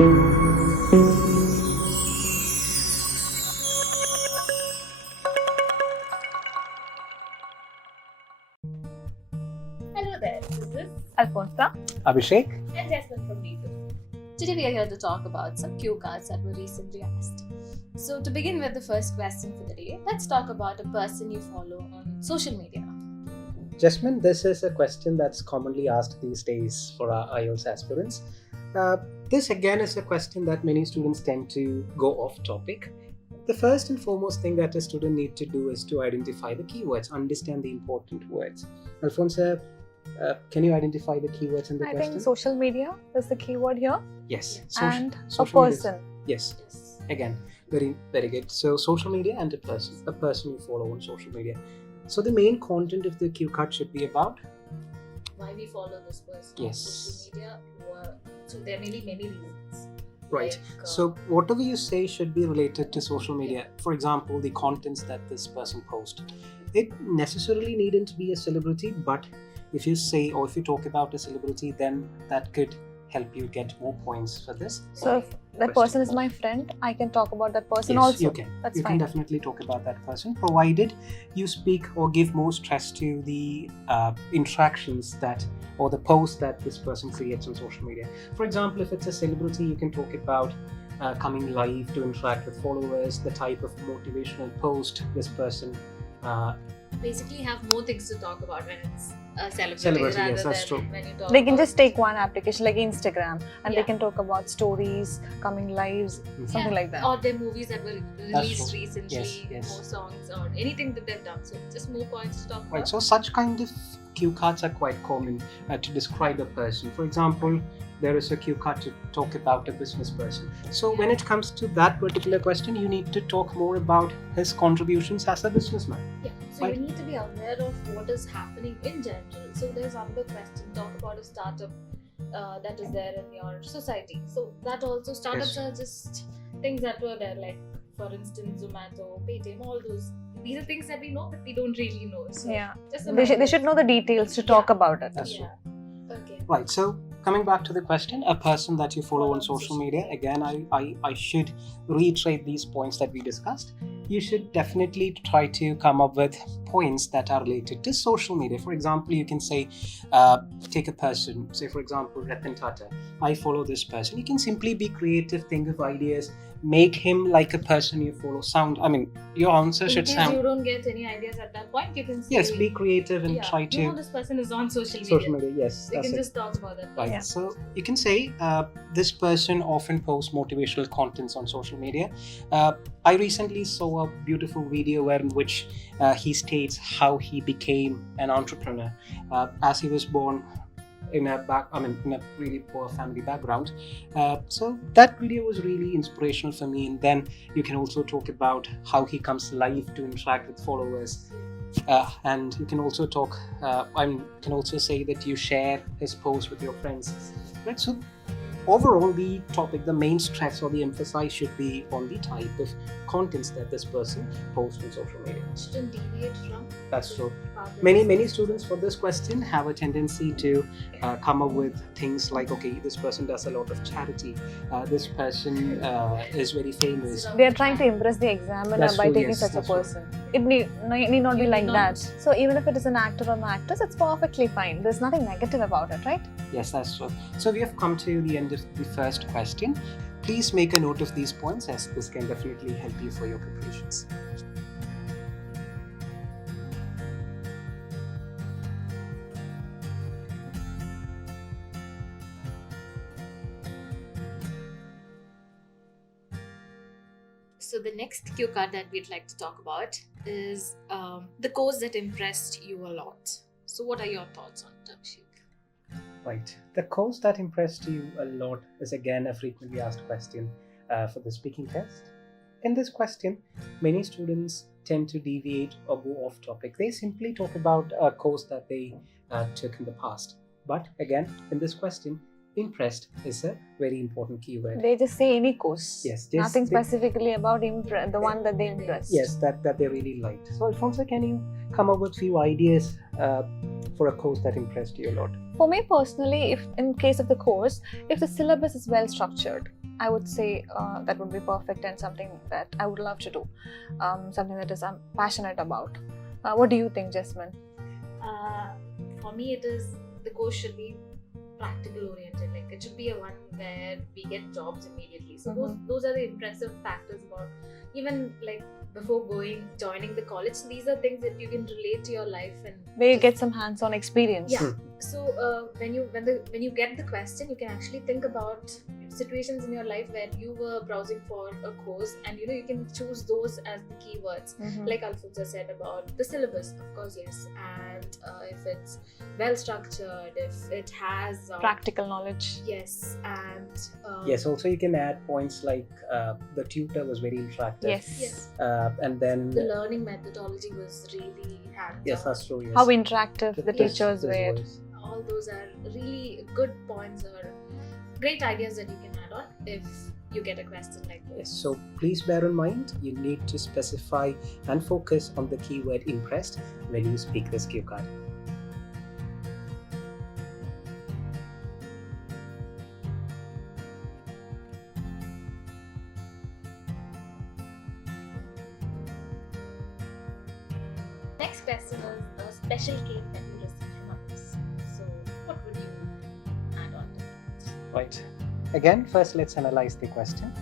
Hello there, this is Alfonso. Abhishek. and Jasmine from B-GHUD. Today we are here to talk about some cue cards that were recently asked. So to begin with the first question for the day, let's talk about a person you follow on social media. Jasmine, this is a question that's commonly asked these days for our IELTS aspirants. This again is a question that many students tend to go off topic. The first and foremost thing that a student needs to do is to identify the keywords, understand the important words. Alfonso, can you identify the keywords in the I question? think social media is the keyword here. Yes. And a social media is- person. Yes. Yes. Again, very, very good. So social media and a person you follow on social media. So the main content of the cue card should be about. Why we follow this person Yes. on social media? So there may be many reasons. Right. Like, So whatever you say should be related to social media. For example, the contents that this person posts. It necessarily needn't to be a celebrity, but if you say or if you talk about a celebrity, then that could help you get more points for this. So if that person is my friend, I can talk about that person Yes, also. you can. That's you fine. can definitely talk about that person, provided you speak or give more stress to the interactions that or the posts that this person creates on social media. For example, if it's a celebrity, you can talk about coming live to interact with followers, the type of motivational post this person. basically have more things to talk about when it's a celebrity, Celebrity, rather yes, that's than true. when you talk They can about- just take one application like Instagram and Yeah. they can talk about stories, coming lives, something like that. Or the movies that were released true. recently, Yes. more songs or anything that they've done. So just more points to talk Right, about. so such kind of cue cards are quite common to describe a person. For example, there is a cue card to talk about a business person. So when it comes to that particular question, you need to talk more about his contributions as a businessman. Yeah, so Right. you need to be aware of what is happening in general. So there's another question, talk about a startup that is there in your society. So that also, startups Yes. are just things that were there, like for instance Zomato, Paytm, all those. These are things that we know but we don't really know. So Yeah. just They should know the details to talk about it. That's Yeah. Okay. Right, so coming back to the question, a person that you follow on social media, again, I should reiterate these points that we discussed. You should definitely try to come up with points that are related to social media. For example, you can say, take a person, say for example, Ratan Tata. I follow this person. You can simply be creative, think of ideas, make him like a person you follow. Your answer In should case sound. you don't get any ideas at that point, you can say, Yes, be creative and yeah, try you know to. this person is on social media. Social media, yes. You that's can it. just talk about that. Right. Yeah. So you can say this person often posts motivational contents on social media. I recently saw a beautiful video in which he states how he became an entrepreneur as he was born in a really poor family background. So that video was really inspirational for me. And then you can also talk about how he comes live to interact with followers. And you can also can also say that you share his post with your friends. Right. So overall, the topic, the main stress or the emphasis should be on the type of contents that this person posts on social media. Shouldn't deviate from. That's true. path that Many is- students for this question have a tendency to come up with things like, okay, this person does a lot of charity. This person is very famous. They are trying to impress the examiner That's by true, taking yes, such a that's true. person. It need not be You like need that. not. So even if it is an actor or an actress, it's perfectly fine. There's nothing negative about it, right? Yes, that's true. So we have come to the end of the first question. Please make a note of these points, as this can definitely help you for your preparations. So the next cue card that we'd like to talk about is the course that impressed you a lot. So what are your thoughts on it, Abhishek? Right. The course that impressed you a lot is again a frequently asked question for the speaking test. In this question, many students tend to deviate or go off topic. They simply talk about a course that they took in the past. But again, in this question, impressed is a very important keyword. They just say any course. Yes, just Nothing they- specifically about the one that they impressed. Yes, that they really liked. So, Alfonso, can you come up with few ideas for a course that impressed you a lot? For me personally, if in case of the course, if the syllabus is well structured I would say that would be perfect and something that I would love to do. Something that I'm passionate about. What do you think, Jasmine? For me, it is the goal should be practical oriented. Like it should be a one where we get jobs immediately. So those are the impressive factors about even like before joining the college. So these are things that you can relate to your life and Where you get some hands-on experience. Yeah. So when you get the question, you can actually think about situations in your life where you were browsing for a course, and you can choose those as the keywords. Like Alfonso said about the syllabus, of course, yes, and if it's well structured, if it has Practical knowledge. yes, and Yes, also you can add points like the tutor was very interactive. Yes. And then the learning methodology was really hands-on. yes, that's true. Yes. How interactive the Yes, teachers this were. was- All those are really good points or great ideas that you can add on if you get a question like Yes, this. so please bear in mind you need to specify and focus on the keyword impressed when you speak this cue card. Next question is a special cake that you received from others. So, what would you add on to that? Right. Again, first let's analyze the question.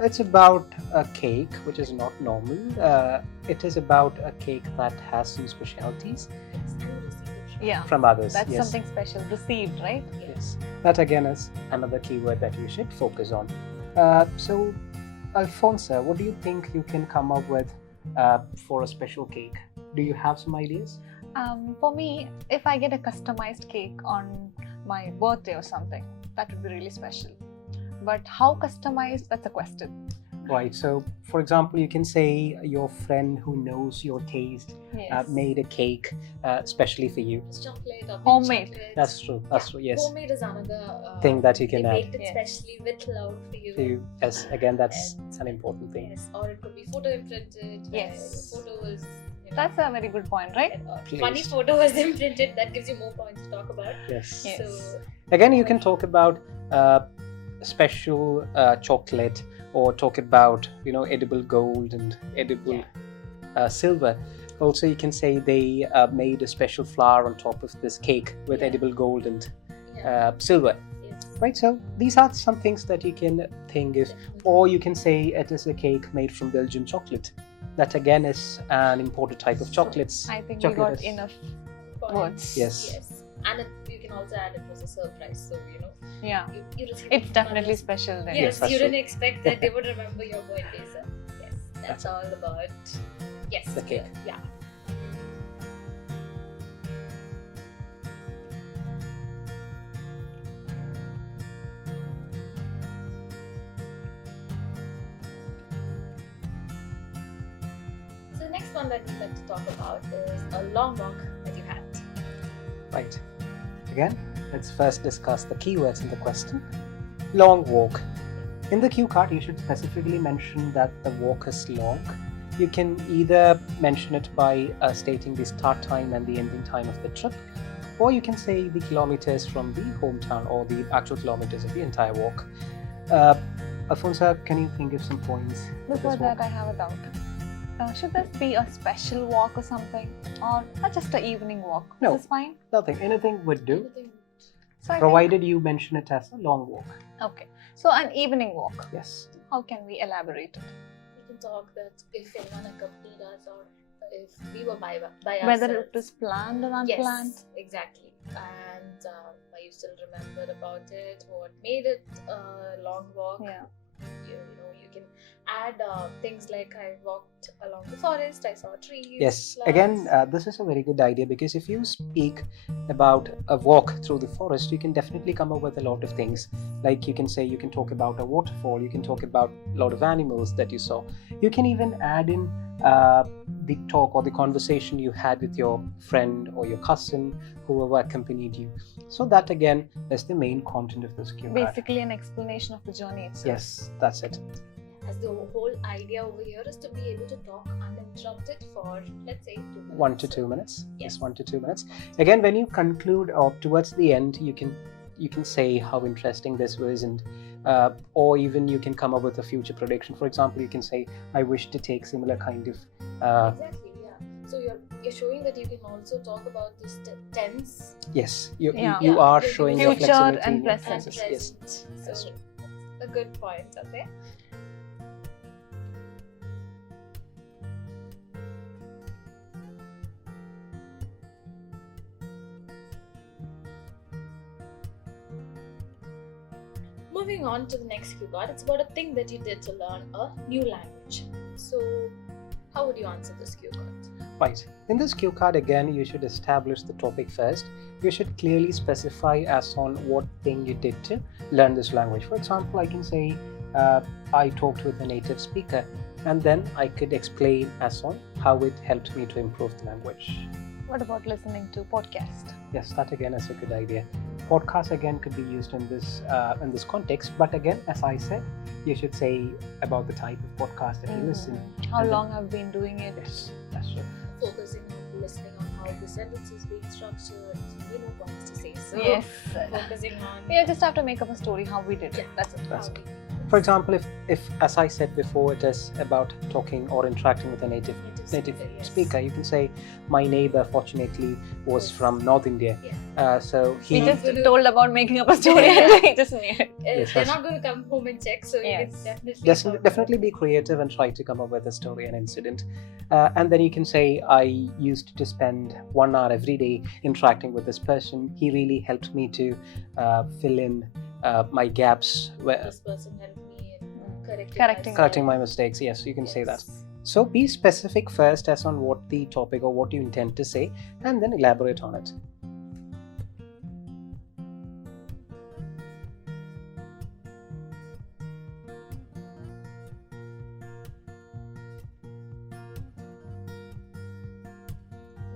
It's about a cake which is not normal. It is about a cake that has some specialties Yes, and you received it from Yeah. from others. That's Yes. something special. Received, right? Yes. That again is another keyword that you should focus on. So, Alfonso, what do you think you can come up with for a special cake? Do you have some ideas? For me, if I get a customized cake on my birthday or something, that would be really special. But how customized? That's a question. Right. So, for example, you can say your friend who knows your taste Yes. made a cake especially for you. It's chocolate or Homemade. chocolate. That's true. That's true. Yes. Homemade is another Thing that you can they add. baked it Yes. specially with love for you. For you. Yes. Again, that's an important thing. Yes, or it could be photo imprinted. where Yes. your photo was. That's a very good point, right? Funny Please. photo was imprinted. That gives you more points to talk about. Yes. Yes. So Again, you can talk about special chocolate, or talk about edible gold and edible silver. Also, you can say they made a special flower on top of this cake with Yeah. edible gold and yeah. silver. Yes. Right. So these are some things that you can think of, Definitely. or you can say it is a cake made from Belgian chocolate. That again is an imported type of chocolates. I think Chocolate we got is- enough Points. words. Yes. Yes. And you can also add it was a surprise. So Yeah. you received It's it from definitely others. special then. Yes, Yes, that's you true. didn't expect that they would remember your birthday. So yes, that's all about The cake. Yeah. So the next one that we'd like to talk about is a long walk that you had. Right. Again, let's first discuss the keywords in the question. Long walk. In the cue card, you should specifically mention that the walk is long. You can either mention it by stating the start time and the ending time of the trip, or you can say the kilometers from the hometown or the actual kilometers of the entire walk. Alfonso, can you think of some points? for this Before walk? that, I have a doubt. Should this be a special walk or something? Or just an evening walk? No. Is this fine? Nothing. Anything would do, Anything? So I provided you mention it as a long walk. think, okay. So an evening walk. Yes. How can we elaborate it? We can talk that if anyone accompanied us or if we were by ourselves. Whether it was planned or unplanned? Yes, exactly. And I still remembered about it, what made it a long walk. Yeah. You can add things like I walked along the forest, I saw trees. Yes, plants. again, this is a very good idea, because if you speak about a walk through the forest, you can definitely come up with a lot of things. Like you can talk about a waterfall, you can talk about a lot of animals that you saw. You can even add in the talk or the conversation you had with your friend or your cousin, whoever accompanied you. So that again is the main content of this cue card. Basically, an explanation of the journey itself. Yes, that's it. As the whole idea over here is to be able to talk uninterrupted for, let's say, 2 minutes. 1 to 2 minutes. Yes. Yes, 1 to 2 minutes. Again, when you conclude or towards the end, you can say how interesting this was and or even you can come up with a future prediction. For example, you can say, I wish to take similar kind of Exactly, yeah. So you're showing that you can also talk about this tense. yes, you Yeah. are Yeah. showing your Future flexibility and in your present. tenses. And Yes. present. That's So a good point, okay? Moving on to the next cue card, it's about a thing that you did to learn a new language. So, how would you answer this cue card? Right. In this cue card, again, you should establish the topic first. You should clearly specify as on what thing you did to learn this language. For example, I can say, I talked with a native speaker, and then I could explain as on how it helped me to improve the language. What about listening to podcast? Yes, that again is a good idea. Podcast again could be used in this context, but again, as I said, you should say about the type of podcast that you listen. How And long I've been doing it? Yes, that's true. Focusing on listening on how the sentence is being structured, points to say. So, Yes. focusing on We just have to make up a story how we did it. Yeah. That's it. That's how it. we- For example, if as I said before, it is about talking or interacting with a native native speaker, yes. speaker, you can say, my neighbor fortunately was from North India. Yeah. So We he just Gonna- told about making up a story and we just knew it. Yes, They're that's- not going to come home and check, so you Yes. can definitely talk definitely be creative and try to come up with a story and incident. And then you can say, I used to spend 1 hour every day interacting with this person. He really helped me to fill in my gaps, about this person helped me in Correcting correcting my mistakes. Yes, you can say that. So be specific first as on what the topic or what you intend to say, and then elaborate on it.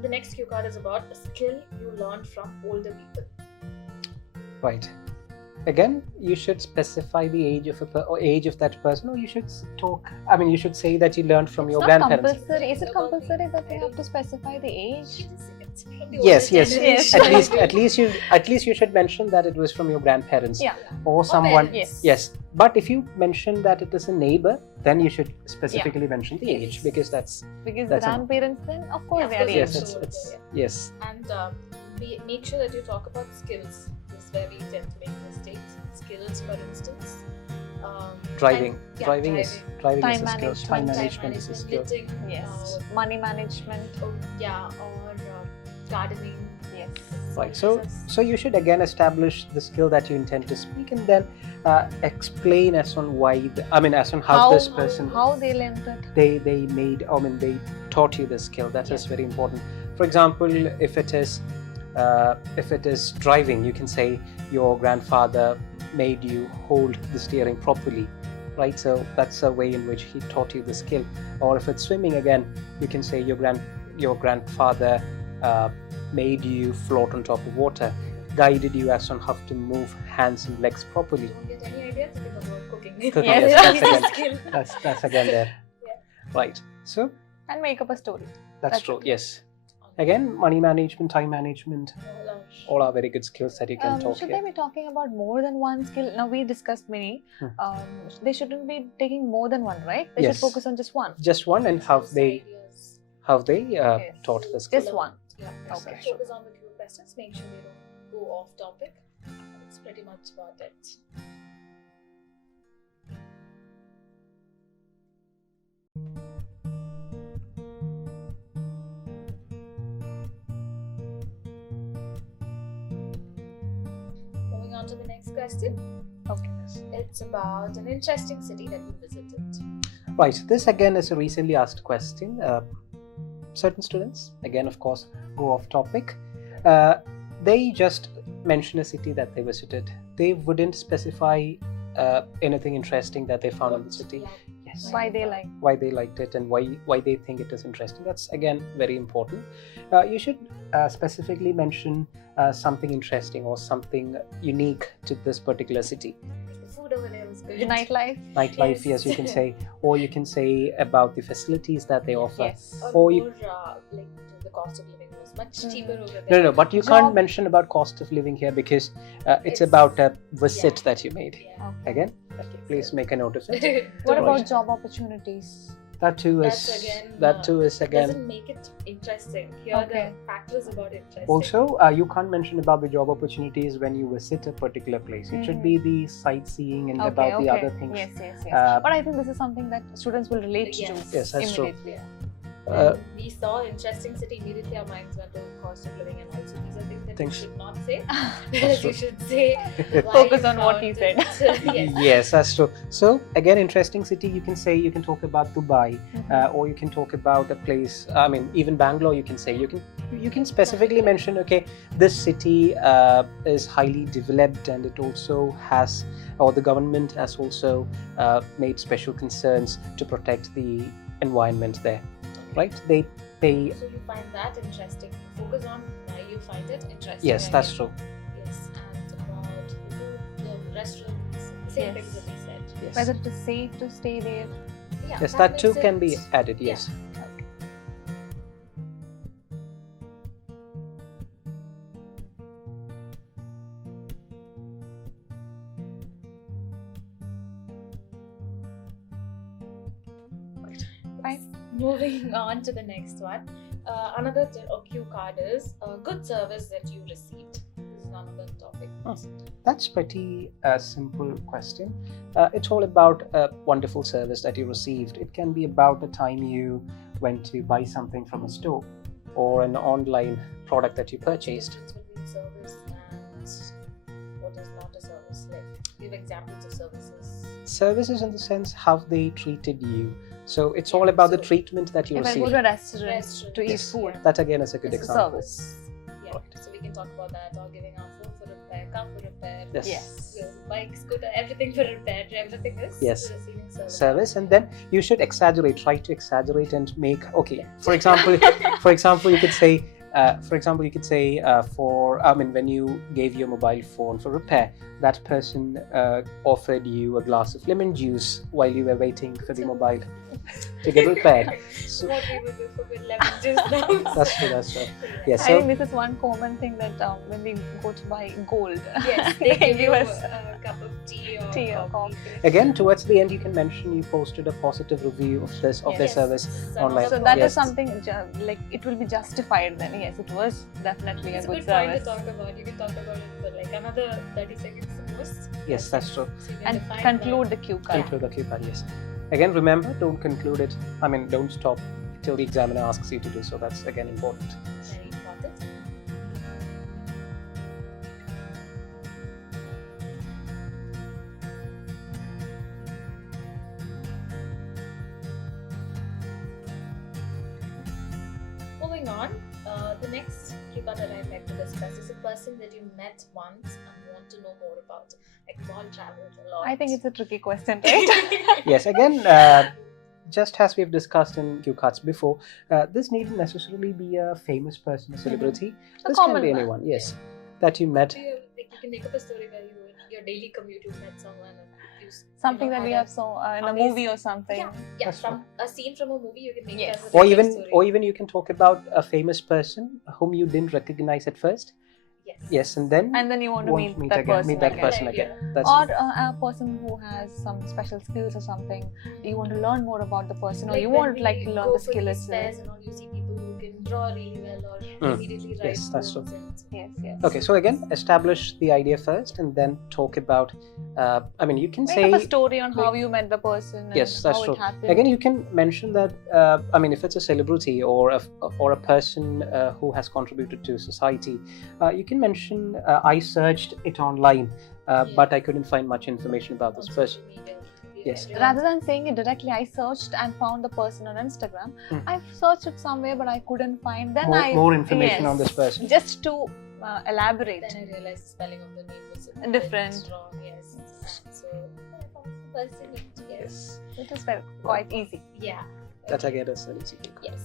The next cue card is about a skill you learned from older people. Right. Again, you should specify the age of age of that person, or you should talk. I mean, you should say that you learned from your It's not grandparents. compulsory. Is it compulsory that we have to specify the age? It's from the Yes, older yes. generation. At least you should mention that it was from your grandparents Yeah. or someone. parents. Yes. But if you mention that it is a neighbor, then you should specifically mention the age, because that's Because That's a- grandparents then, of course, Yeah, they of are course, the yes, age. it's yes. And make sure that you talk about skills. It's very easy to make mistakes. Skills, for instance. Driving. and- yeah, Driving is Time a skill. Time management. management is a skill. knitting, Yes. Money management. or gardening. Yes. Right. So you should again establish the skill that you intend to speak, and then explain as on why. As on how this person How they learned it. they made. They taught you the skill. That is very important. For example, if it is driving, you can say your grandfather made you hold the steering properly, right? So that's a way in which he taught you the skill. Or if it's swimming, again, you can say your grandfather made you float on top of water, guided you as on how to move hands and legs properly. Don't get any ideas, think about cooking. Cooking, Yes. yes, that's again. Skill. That's again there. Yeah. Right. So And make up a story. that's That's true. Yes. Again, money management, time management, all are very good skills that you can talk Should here. they be talking about more than one skill? Now we discussed many. They shouldn't be taking more than one, right? They Yes. should focus on just one. Just one, and how they Yes. taught the skill. Just one. Yeah. Okay. So focus on the few questions. Make sure they don't go off topic. That's pretty much about it. Moving on to the next question. Okay. It's about an interesting city that you visited. Right. This again is a recently asked question. Certain students, again, of course, go off topic. They just mention a city that they visited. They wouldn't specify anything interesting that they found in the city. Yes. Why they like? Why they liked it and why they think it is interesting. That's again very important. You should specifically mention something interesting or something unique to this particular city. The food over there was good. The nightlife? Nightlife, yes, you can say, or you can say about the facilities that they offer. Yes. Or Or you- more, like the cost of living was it's much cheaper over there. No, but you can't mention about cost of living here because it's about a visit that you made. Yeah. Again, please make a note of it. What Right. about job opportunities? That too is doesn't make it interesting. Here Okay. the factor is about interesting. Also, you can't mention about the job opportunities when you visit a particular place. It should be the sightseeing and about the other things. Yes. But I think this is something that students will relate to Yes, that's true. immediately. When we saw interesting city, immediately our minds went to cost of living, and also these are things that you should not say. Whereas you should say Focus on what he said. Yes. Yes, that's true. So again, interesting city. You can talk about Dubai, or you can talk about a place. I mean, even Bangalore. You can say you can specifically mention. Okay, this city is highly developed, and it also has, or the government has also made special concerns to protect the environment there. Right? So you find that interesting. Focus on why you find it interesting. Yes, that's true. Yes, and about the food, the restaurants, same things that we said. Yes. Whether it is safe to stay there. Yeah, Yes, that too makes can be it- added. Yes. Right. Moving on to the next one. Another cue card is good service that you received. This is another topic. That's pretty simple question. It's all about a wonderful service that you received. It can be about the time you went to buy something from a store or an online product that you purchased. What's the difference between service and what is not a service? Like, give examples of services. Services in the sense how they treated you. So it's all about the treatment that you If I go received. to a restaurant Restaurant, to eat Yes. food, That again is a good it's a example. service. Yeah, so we can talk about that, or giving our phone for repair, car for repair, Yes. your bike, scooter, everything for repair, everything is Yes. receiving Service, and then you should exaggerate. Try to exaggerate and make. Okay, for example, you could say. When you gave your mobile phone for repair, that person offered you a glass of lemon juice while you were waiting for the mobile to get repaired. So, What we would do for good lemon juice now. that's true. Yes. I So think this is one common thing that when we go to buy gold, Yes, they give you us a cup of tea or coffee. again, towards the end, you can mention you posted a positive review of their Yes. service Some online. other So that Yes. is something like it will be justified then. Yes, it was definitely It's a a good good point to service. talk about. You can talk about it for like another 30 seconds the most. Yes, that's true. So you can And define conclude the cue card. Conclude the coupon, yes. Again, remember, don't conclude it. Don't stop till the examiner asks you to do so. That's again important. that. Very important. Moving on, the next cue card that I'd like to discuss is a person that you met once and want to know more about. Like, we've all traveled a lot. I think it's a tricky question, right? Yes, again, just as we've discussed in cue cards before, this needn't necessarily be a famous person, a celebrity. A This can common be man. anyone, yes, that you met. You can make up a story where you in your daily commute you met someone and Something that we had have saw in a how they- movie or something. Yeah, That's from a scene from a movie you can make Yes. that as a Or real even, story. or even you can talk about a famous person whom you didn't recognize at first. Yes, and then And then you want to won't meet that person. meet that again. person again. again. That's Or a person who has some special skills or something. You want to learn more about the person, or you when want we like to learn go the for skill these itself. fairs and all, you see people who can draw really well or immediately write Yes, that's poems and Yes. Okay, so again, establish the idea first, and then talk about. You can Make say up a story on how you met the person and Yes, that's how true. it happened. Again, you can mention that. If it's a celebrity or a person who has contributed to society, you can mention I searched it online, but I couldn't find much information about this on person. social media. Yes. Rather than saying it directly, I searched and found the person on Instagram. Mm. I've searched it somewhere, but I couldn't find. Then More information yes, on this person. Just to elaborate. Then I realized the spelling of the name was Different. wrong. Yes. So I found the person. Yes. It is very quite easy. Yeah. That again is an easy thing. Yes.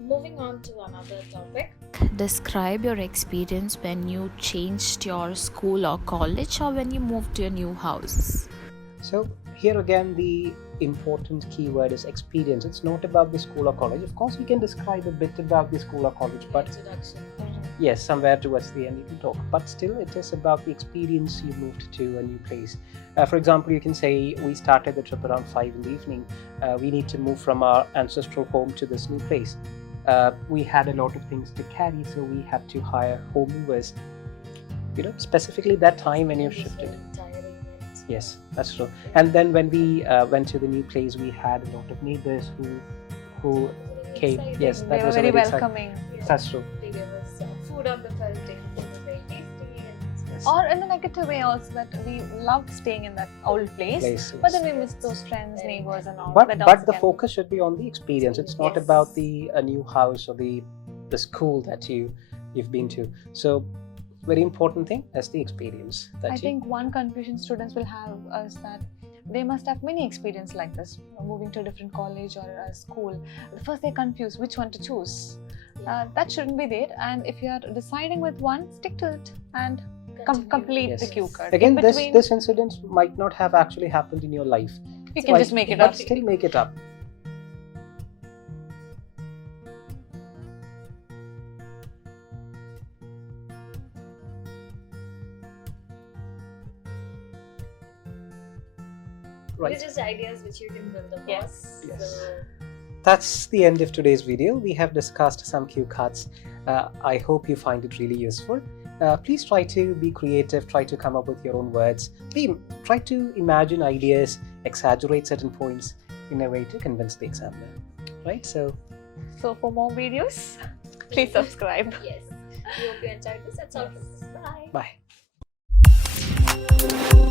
Moving on to another topic. describe your experience when you changed your school or college, or when you moved to a new house? So here again, the important keyword is experience. It's not about the school or college. Of course, we can describe a bit about the school or college, but Introduction. yes, somewhere towards the end you can talk. But still, it is about the experience you moved to a new place. For example, you can say we started the trip around 5 in the evening. We need to move from our ancestral home to this new place. We had a lot of things to carry, so we had to hire home movers. Specifically that time when you shifted. Yes, that's true. And then when we went to the new place, we had a lot of neighbors who came. Exciting. Yes, They that were was very very welcoming. Yeah. That's true. They gave us food on the first day. It was very tasty. Yes. Or in a negative way also, that we loved staying in that old place, but then we missed those friends, neighbors and all. But that also the can- focus should be on the experience. It's not Yes. about the new house or the school that you've been to. So very important thing is the experience. I think one confusion students will have is that they must have many experience like this, moving to a different college or a school. First they're confused which one to choose. That shouldn't be there, and if you are deciding with one, stick to it and complete Yes. the cue card. Again, In between, this incident might not have actually happened in your life. you can just make it but up. still make it up. Right. These are just ideas which you can build upon. Yes. Yes. So, That's the end of today's video. We have discussed some cue cards. I hope you find it really useful. Please try to be creative, try to come up with your own words. Try to imagine ideas, exaggerate certain points in a way to convince the examiner. Right? So So for more videos, please subscribe. yes. We hope you enjoyed this. That's all from us. Bye. bye.